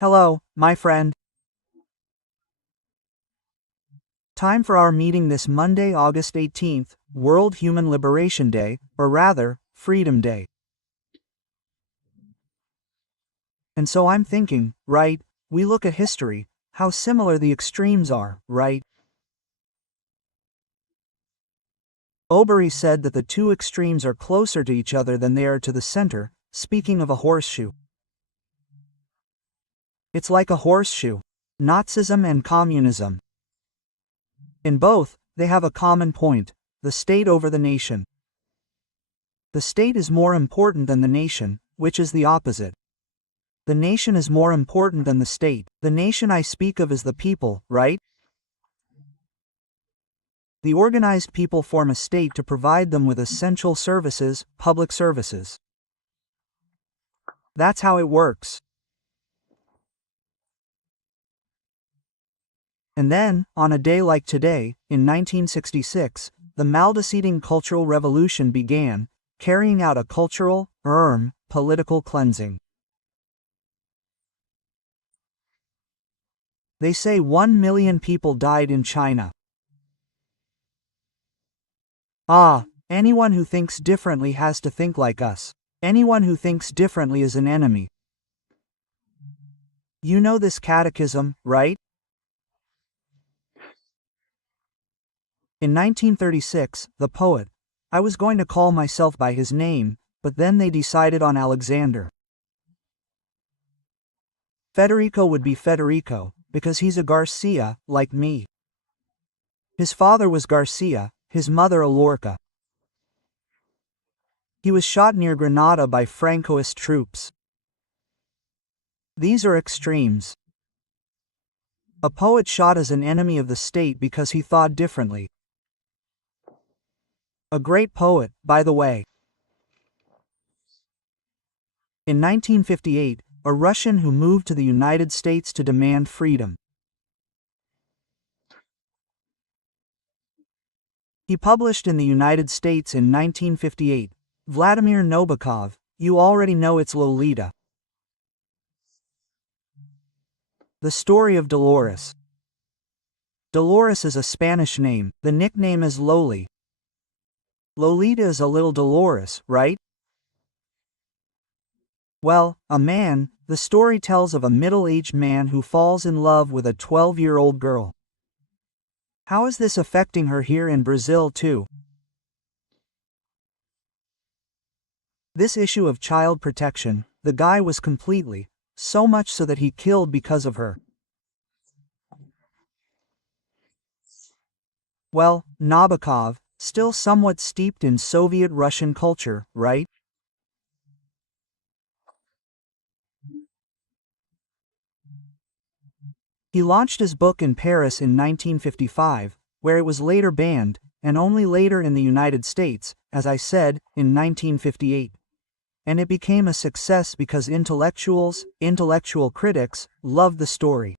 Hello, my friend. Time for our meeting this Monday, August 18th, World Human Liberation Day, or rather, Freedom Day. And so I'm thinking, right, we look at history, how similar the extremes are, right? Obery said that the two extremes are closer to each other than they are to the center, speaking of a horseshoe. It's like a horseshoe. Nazism and communism. In both, they have a common point: the state over the nation. The state is more important than the nation, which is the opposite. The nation is more important than the state. The nation I speak of is the people, right? The organized people form a state to provide them with essential services, public services. That's how it works. And then, on a day like today, in 1966, the Maldeceding Cultural Revolution began, carrying out a cultural, political cleansing. They say 1 million people died in China. Anyone who thinks differently has to think like us. Anyone who thinks differently is an enemy. You know this catechism, right? In 1936, the poet, I was going to call myself by his name, but then they decided on Alexander. Federico would be Federico, because he's a Garcia, like me. His father was Garcia, his mother a Lorca. He was shot near Granada by Francoist troops. These are extremes. A poet shot as an enemy of the state because he thought differently. A great poet, by the way. In 1958, a Russian who moved to the United States to demand freedom. He published in the United States in 1958, Vladimir Nabokov, you already know it's Lolita. The story of Dolores. Dolores is a Spanish name, the nickname is Loli. Lolita is a little Dolores, right? Well, the story tells of a middle-aged man who falls in love with a 12-year-old girl. How is this affecting her here in Brazil too? This issue of child protection, the guy was completely, so much so that he killed because of her. Well, Nabokov, still somewhat steeped in Soviet Russian culture, right? He launched his book in Paris in 1955, where it was later banned, and only later in the United States, as I said, in 1958. And it became a success because intellectual critics, loved the story.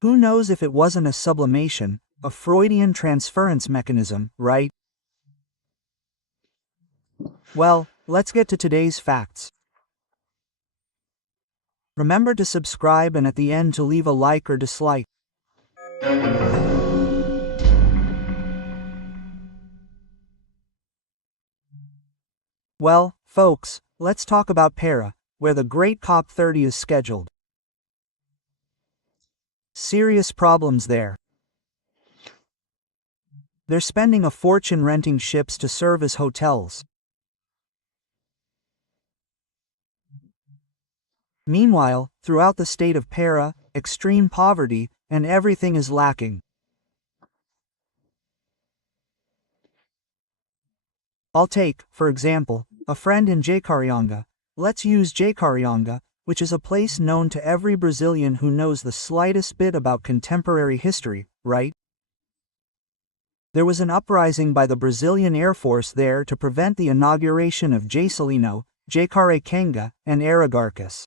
Who knows if it wasn't a sublimation, a Freudian transference mechanism, right? Well, let's get to today's facts. Remember to subscribe and at the end to leave a like or dislike. Well, folks, let's talk about Para, where the Great COP30 is scheduled. Serious problems there. They're spending a fortune renting ships to serve as hotels. Meanwhile, throughout the state of Para, extreme poverty, and everything is lacking. I'll take, for example, a friend in Jacareanga. Let's use Jacareanga, which is a place known to every Brazilian who knows the slightest bit about contemporary history, right? There was an uprising by the Brazilian Air Force there to prevent the inauguration of Juscelino, Jacarecaga, and Aragarcus.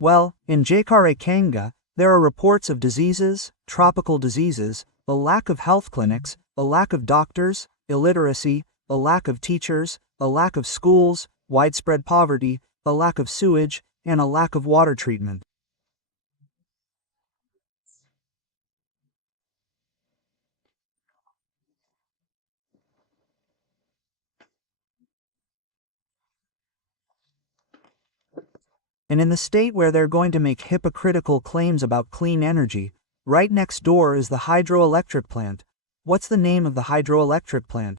Well, in Jacarecaga, There are reports of diseases, tropical diseases, a lack of health clinics, a lack of doctors, illiteracy, a lack of teachers, a lack of schools, widespread poverty, a lack of sewage, and a lack of water treatment. And in the state where they're going to make hypocritical claims about clean energy, right next door is the hydroelectric plant. What's the name of the hydroelectric plant?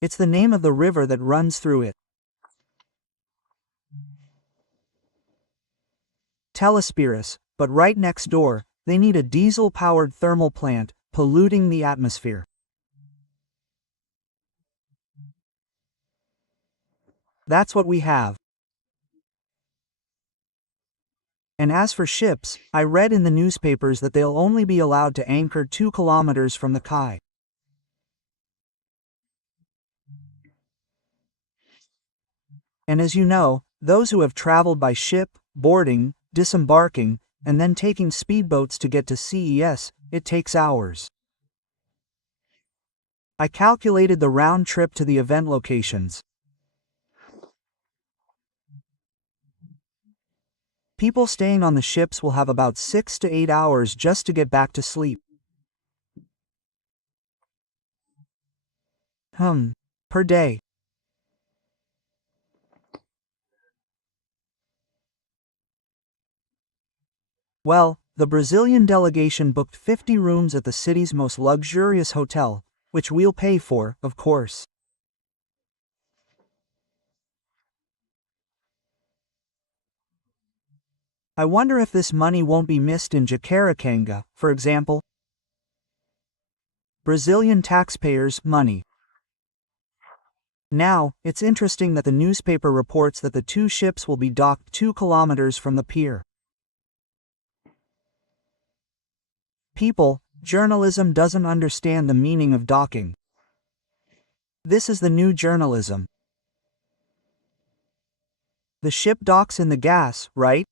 It's the name of the river that runs through it. Telespirus, but right next door, they need a diesel-powered thermal plant, polluting the atmosphere. That's what we have. And as for ships, I read in the newspapers that they'll only be allowed to anchor 2 kilometers from the quay. And as you know, those who have traveled by ship, boarding, disembarking, and then taking speedboats to get to CES, it takes hours. I calculated the round trip to the event locations. People staying on the ships will have about 6 to 8 hours just to get back to sleep. Per day. Well, the Brazilian delegation booked 50 rooms at the city's most luxurious hotel, which we'll pay for, of course. I wonder if this money won't be missed in Jacaracanga, for example. Brazilian taxpayers' money. Now, it's interesting that the newspaper reports that the 2 ships will be docked 2 kilometers from the pier. People, journalism doesn't understand the meaning of docking. This is the new journalism. The ship docks in the gas, right?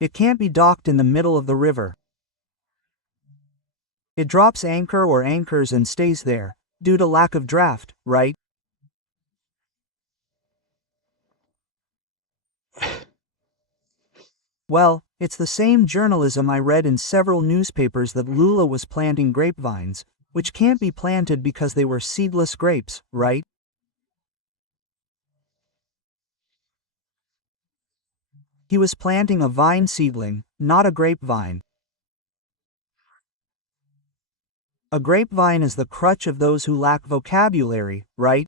It can't be docked in the middle of the river. It drops anchor or anchors and stays there, due to lack of draft, right? Well, it's the same journalism I read in several newspapers that Lula was planting grapevines, which can't be planted because they were seedless grapes, right? He was planting a vine seedling, not a grapevine. A grapevine is the crutch of those who lack vocabulary, right?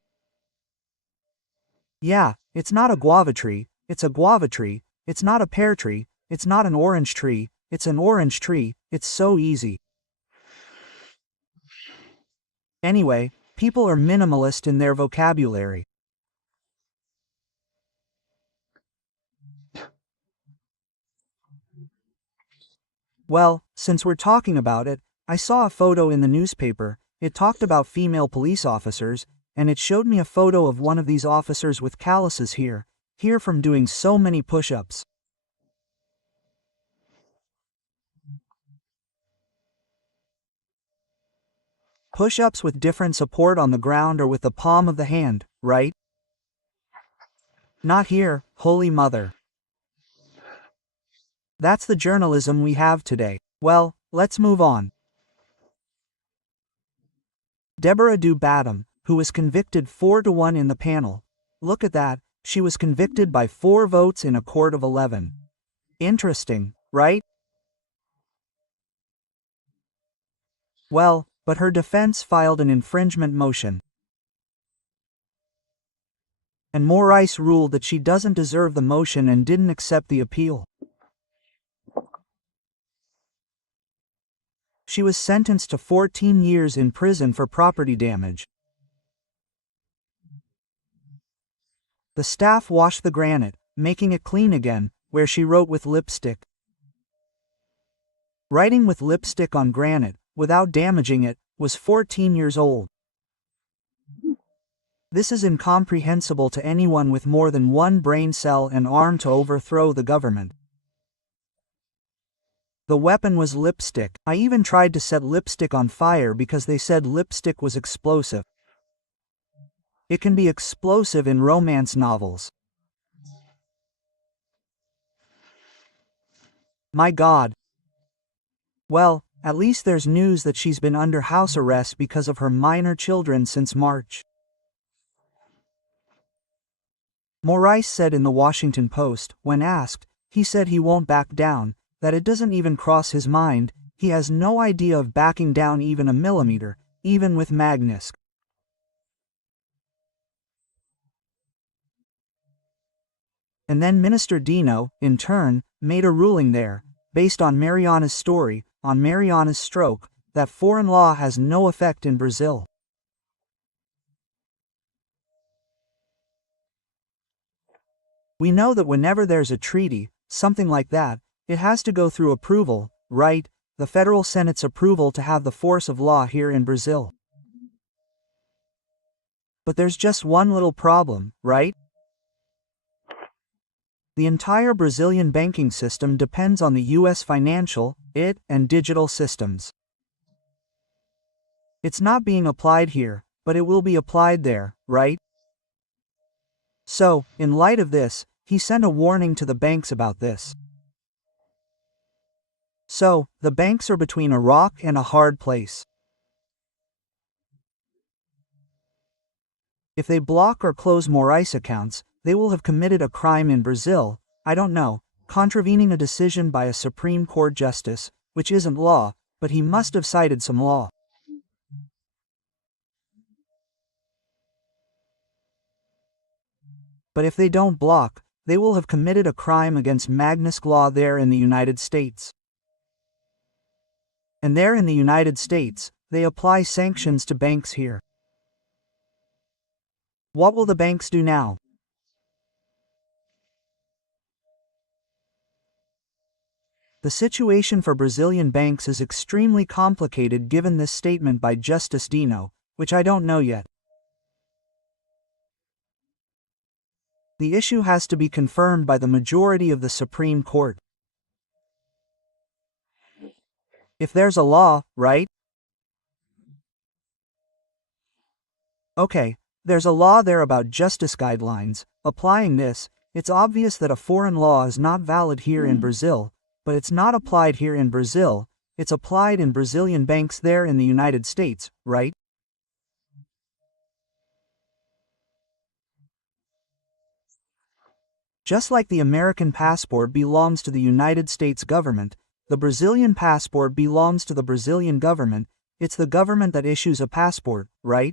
Yeah, it's not a guava tree, it's a guava tree, it's not a pear tree, it's not an orange tree, it's an orange tree, it's so easy. Anyway, people are minimalist in their vocabulary. Well, since we're talking about it, I saw a photo in the newspaper. It talked about female police officers, and it showed me a photo of one of these officers with calluses here from doing so many push-ups. Push-ups with different support on the ground or with the palm of the hand, right? Not here, Holy Mother. That's the journalism we have today. Well, let's move on. Débora do Battle, who was convicted 4-1 in the panel. Look at that, she was convicted by 4 votes in a court of 11. Interesting, right? Well, but her defense filed an infringement motion. And Moraes ruled that she doesn't deserve the motion and didn't accept the appeal. She was sentenced to 14 years in prison for property damage. The staff washed the granite, making it clean again, where she wrote with lipstick. Writing with lipstick on granite, without damaging it, was 14 years old. This is incomprehensible to anyone with more than one brain cell and arm to overthrow the government. The weapon was lipstick. I even tried to set lipstick on fire because they said lipstick was explosive. It can be explosive in romance novels. My God. Well, at least there's news that she's been under house arrest because of her minor children since March. Moraes said in the Washington Post, when asked, he said he won't back down, that it doesn't even cross his mind, he has no idea of backing down even a millimeter, even with Magnus. And then Minister Dino, in turn, made a ruling there, based on Mariana's story, on Mariana's stroke, that foreign law has no effect in Brazil. We know that whenever there's a treaty, something like that, it has to go through approval, right? The federal Senate's approval to have the force of law here in Brazil. But there's just one little problem, right? The entire Brazilian banking system depends on the US financial, and digital systems. It's not being applied here, but it will be applied there, right? So, in light of this, he sent a warning to the banks about this. So, the banks are between a rock and a hard place. If they block or close Moraes accounts, they will have committed a crime in Brazil, I don't know, contravening a decision by a Supreme Court justice, which isn't law, but he must have cited some law. But if they don't block, they will have committed a crime against Magnus law there in the United States. And there in the United States, they apply sanctions to banks here. What will the banks do now? The situation for Brazilian banks is extremely complicated given this statement by Justice Dino, which I don't know yet. The issue has to be confirmed by the majority of the Supreme Court. If there's a law, right? Okay, there's a law there about justice guidelines. Applying this, it's obvious that a foreign law is not valid here in Brazil, but it's not applied here in Brazil, it's applied in Brazilian banks there in the United States, right? Just like the American passport belongs to the United States government, the Brazilian passport belongs to the Brazilian government, it's the government that issues a passport, right?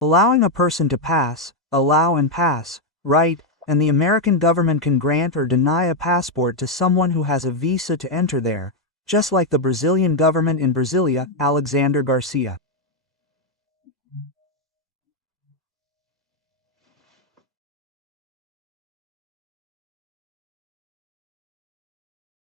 Allowing a person to pass, allow and pass, right, and the American government can grant or deny a passport to someone who has a visa to enter there, just like the Brazilian government in Brasília, Alexandre Garcia.